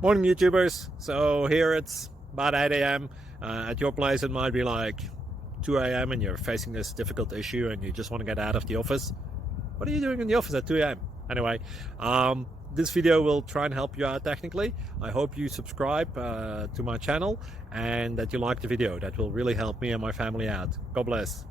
Morning YouTubers. So here it's about 8 a.m. At your place it might be like 2 a.m. and you're facing this difficult issue and you just want to get out of the office. What are you doing in the office at 2 a.m.? Anyway, this video will try and help you out technically. I hope you subscribe to my channel and that you like the video. That will really help me and my family out. God bless.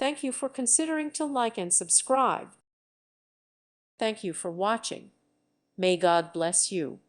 Thank you for considering to like and subscribe. Thank you for watching. May God bless you.